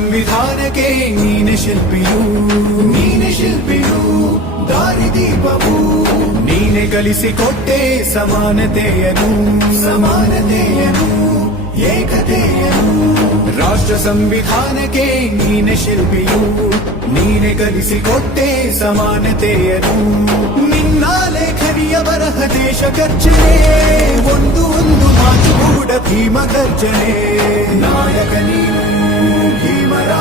ಸಂವಿಧಾನಕ್ಕೆ ನೀನೆ ಶಿಲ್ಪಿಯು ದಾರಿದೀಪವು ನೀನೆ ಕಲಿಸಿಕೊಟ್ಟೆ ಸಮಾನತೆಯನು ಏಕತೆಯನು ರಾಷ್ಟ್ರ ಸಂವಿಧಾನಕ್ಕೆ ನೀನೆ ಶಿಲ್ಪಿಯು ನೀನೆ ಕಲಿಸಿಕೊಟ್ಟೆ ಸಮಾನತೆಯನು ನಿನ್ನ ಲೇಖನಿಯ ಬರಹ ದೇಶ ಗರ್ಜನೆ ಒಂದು ಮಾತು ಕೂಡ ಭೀಮ ಗರ್ಜನೆ ನಾಯಕ ನೀನು ಭೀಮರ